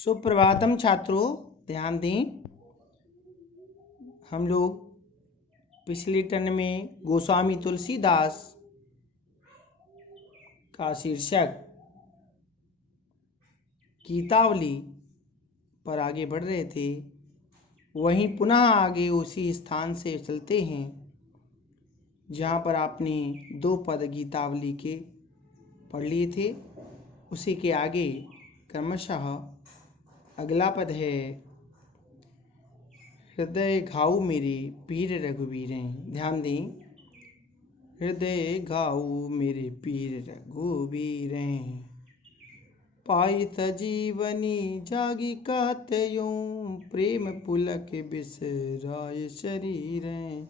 सुप्रभातम छात्रों, ध्यान दें। हम लोग पिछले टर्न में गोस्वामी तुलसीदास का शीर्षक गीतावली पर आगे बढ़ रहे थे। वहीं पुनः आगे उसी स्थान से चलते हैं जहाँ पर आपने 2 पद गीतावली के पढ़ लिए थे। उसी के आगे क्रमशः अगला पद है, हृदय घाऊ मेरे पीर रघुवीरें। ध्यान दें, हृदय घाऊ मेरे पीर रघुवीरें, पाइत जीवनी जागी कहते यूं, प्रेम पुलक बिसराय शरीरें।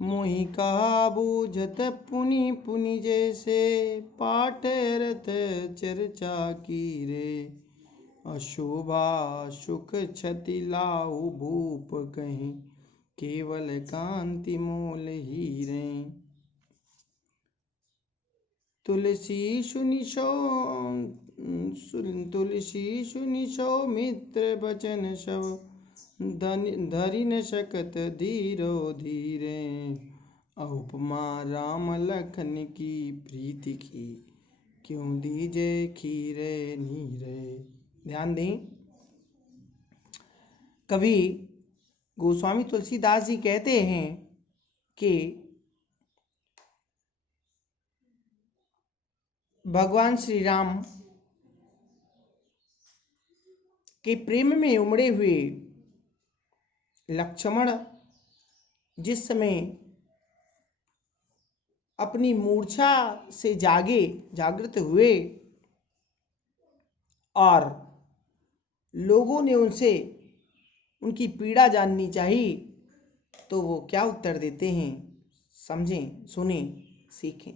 मोहि कहा बूझत पुनि पुनि जैसे, पाठ रत चर्चा की रे। अशोभा सुख क्षति लाऊ भूप कहीं, केवल कांति मोल हीरें। तुलसी सुनि सो मित्र बचन सब, धरि न सकत धीरो धीरे। उपमा राम लखन की प्रीति की, क्यों दीजे खीरे नीरे। ध्यान दें, कवि गोस्वामी तुलसीदास जी कहते हैं कि भगवान श्री राम के प्रेम में उमड़े हुए लक्ष्मण जिस समय अपनी मूर्छा से जागृत हुए और लोगों ने उनसे उनकी पीड़ा जाननी चाहिए, तो वो क्या उत्तर देते हैं, समझें, सुने, सीखें।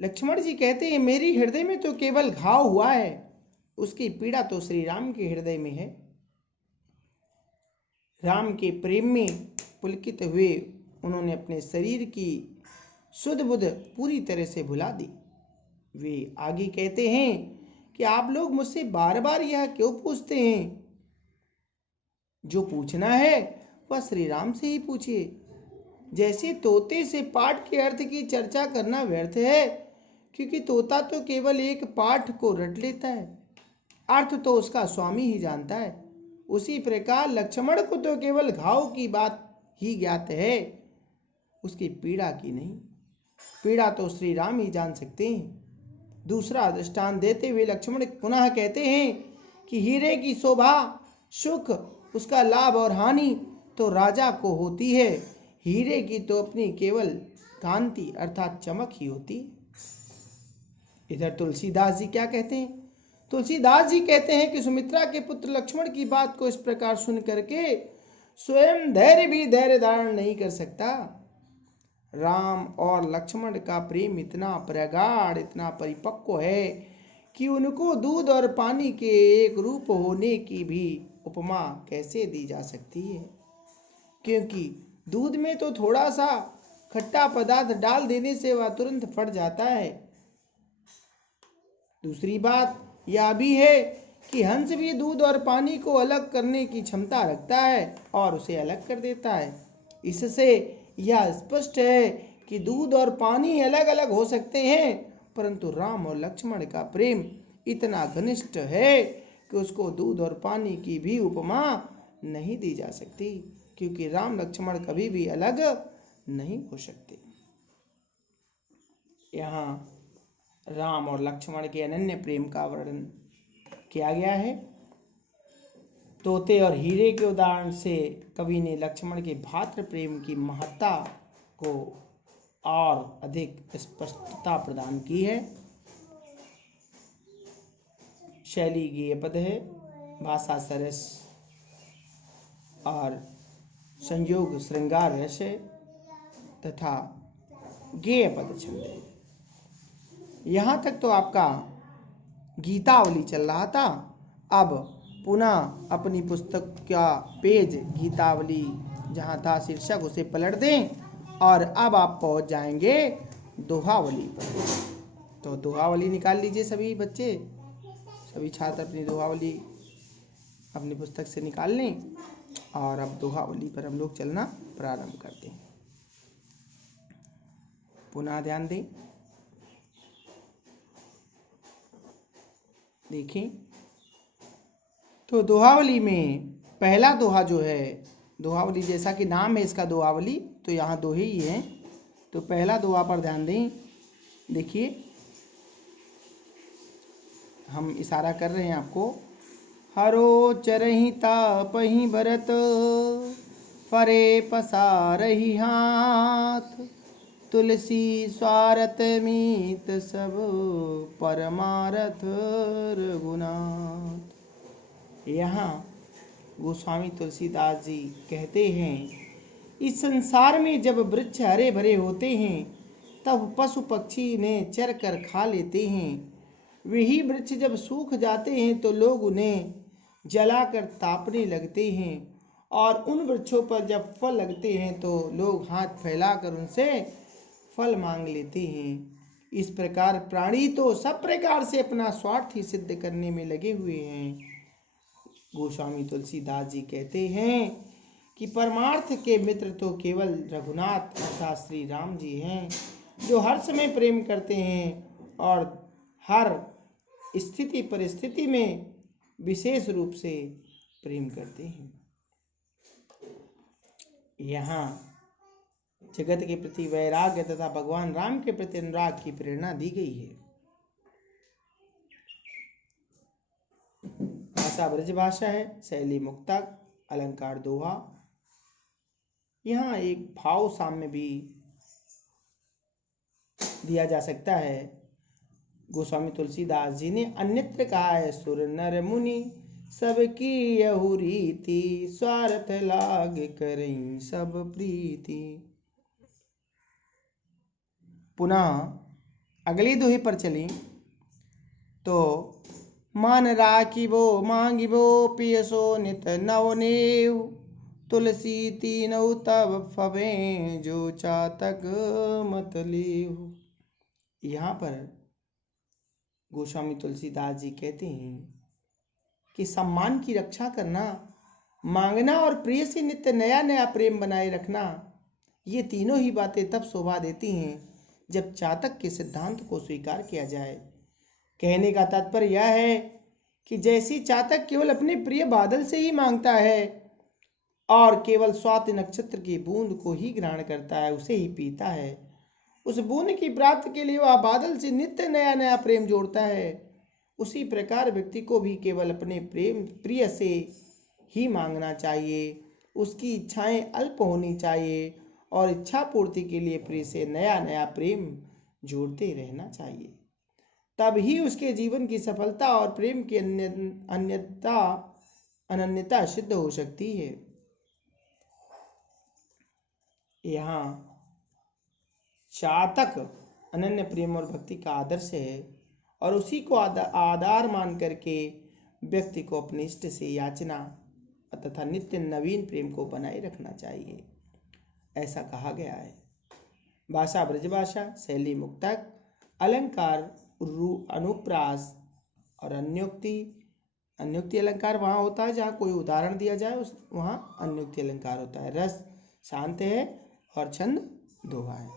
लक्ष्मण जी कहते हैं, मेरी हृदय में तो केवल घाव हुआ है, उसकी पीड़ा तो श्री राम के हृदय में है। राम के प्रेम में पुलकित हुए उन्होंने अपने शरीर की सुध बुध पूरी तरह से भुला दी। वे आगे कहते हैं कि आप लोग मुझसे बार बार यह क्यों पूछते हैं? जो पूछना है वह श्री राम से ही पूछिए। जैसे तोते से पाठ के अर्थ की चर्चा करना व्यर्थ है, क्योंकि तोता तो केवल एक पाठ को रट लेता है, अर्थ तो उसका स्वामी ही जानता है। उसी प्रकार लक्ष्मण को तो केवल घाव की बात ही ज्ञात है, उसकी पीड़ा की नहीं। पीड़ा तो श्री राम ही जान सकते हैं। दूसरा दृष्टांत देते हुए लक्ष्मण पुनः कहते हैं कि हीरे की शोभा सुख, उसका लाभ और हानि तो राजा को होती है, हीरे की तो अपनी केवल कांति अर्थात चमक ही होती है। इधर तुलसीदास जी क्या कहते हैं? तुलसीदास जी कहते हैं कि सुमित्रा के पुत्र लक्ष्मण की बात को इस प्रकार सुन करके स्वयं धैर्य भी धैर्य धारण नहीं कर सकता। राम और लक्ष्मण का प्रेम इतना प्रगाढ़, इतना परिपक्व है कि उनको दूध और पानी के एक रूप होने की भी उपमा कैसे दी जा सकती है, क्योंकि दूध में तो थोड़ा सा खट्टा पदार्थ डाल देने से वह तुरंत फट जाता है। दूसरी बात यह भी है कि हंस भी दूध और पानी को अलग करने की क्षमता रखता है और उसे अलग कर देता है। इससे यह स्पष्ट है कि दूध और पानी अलग अलग हो सकते हैं, परंतु राम और लक्ष्मण का प्रेम इतना घनिष्ठ है कि उसको दूध और पानी की भी उपमा नहीं दी जा सकती, क्योंकि राम लक्ष्मण कभी भी अलग नहीं हो सकते। यहाँ राम और लक्ष्मण के अनन्य प्रेम का वर्णन किया गया है। तोते और हीरे के उदाहरण से कवि ने लक्ष्मण के भातृ प्रेम की महत्ता को और अधिक स्पष्टता प्रदान की है। शैली गेय पद है, भाषा सरस और संयोग श्रृंगार रस है तथा गेय पद छंद है। यहाँ तक तो आपका गीतावली चल रहा था। अब पुनः अपनी पुस्तक का पेज गीतावली जहाँ था शीर्षक उसे पलट दें और अब आप पहुँच जाएंगे दोहावली पर। तो दोहावली निकाल लीजिए सभी बच्चे। सभी छात्र अपनी दोहावली अपनी पुस्तक से निकाल लें और अब दोहावली पर हम लोग चलना प्रारंभ करते हैं। पुनः ध्यान दें, देखें तो दोहावली में पहला दोहा जो है, दोहावली जैसा कि नाम है इसका दोहावली, तो यहाँ दोहे ही हैं। तो पहला दोहा पर ध्यान दें। देखिए हम इशारा कर रहे हैं आपको। हरो चरहि तापहि भरत, फरे पसारहि हाथ, तुलसी स्वारथ मीत सब, परमारथ रघुनाथ। यहाँ गोस्वामी तुलसीदास जी कहते हैं, इस संसार में जब वृक्ष हरे भरे होते हैं तब पशु पक्षी ने चर कर खा लेते हैं। वही वृक्ष जब सूख जाते हैं तो लोग उन्हें जलाकर तापने लगते हैं, और उन वृक्षों पर जब फल लगते हैं तो लोग हाथ फैलाकर उनसे फल मांग लेते हैं। इस प्रकार प्राणी तो सब प्रकार से अपना स्वार्थ ही सिद्ध करने में लगे हुए हैं। गोस्वामी तुलसीदास जी कहते हैं कि परमार्थ के मित्र तो केवल रघुनाथ अर्थात श्री राम जी हैं, जो हर समय प्रेम करते हैं और हर स्थिति परिस्थिति में विशेष रूप से प्रेम करते हैं। यहाँ जगत के प्रति वैराग्य तथा भगवान राम के प्रति अनुराग की प्रेरणा दी गई है। भाषा ब्रज भाषा है, शैली मुक्तक, अलंकार दोहा। यहाँ एक भाव साम्य भी दिया जा सकता है। गोस्वामी तुलसीदास जी ने अन्यत्र कहा है, सुर नर मुनि सबकी यहु रीति, स्वार्थ लाग करई सब प्रीति। पुनः अगली दोहे पर चलें तो मान राखिबो मांगिबो पियसो नित नवनेव, तुलसी तीनौ तब फबे जो चातक मत लेव। यहाँ पर गोस्वामी तुलसीदास जी कहते हैं कि सम्मान की रक्षा करना, मांगना और प्रिय से नित्य नया नया प्रेम बनाए रखना, ये तीनों ही बातें तब शोभा देती हैं जब चातक के सिद्धांत को स्वीकार किया जाए। कहने का तात्पर्य यह है कि जैसी चातक केवल अपने प्रिय बादल से ही मांगता है और केवल स्वाति नक्षत्र की बूंद को ही ग्रहण करता है, उसे ही पीता है, उस बूंद की प्राप्ति के लिए वह बादल से नित्य नया नया प्रेम जोड़ता है, उसी प्रकार व्यक्ति को भी केवल अपने प्रेम प्रिय से ही मांगना चाहिए। उसकी इच्छाएं अल्प होनी चाहिए और इच्छा पूर्ति के लिए प्रिय से नया नया प्रेम जोड़ते रहना चाहिए। तब ही उसके जीवन की सफलता और प्रेम की अनन्यता सिद्ध हो सकती है। यहाँ चातक अनन्य प्रेम और भक्ति का आदर्श है और उसी को आधार मान करके व्यक्ति को अपने इष्ट से याचना तथा नित्य नवीन प्रेम को बनाए रखना चाहिए, ऐसा कहा गया है। भाषा ब्रजभाषा, शैली मुक्तक, अलंकार अनुप्रास और अन्योक्ति अलंकार वहाँ होता है जहाँ कोई उदाहरण दिया जाए, वहाँ अन्योक्ति अलंकार होता है। रस शांत है और छंद दोहा है।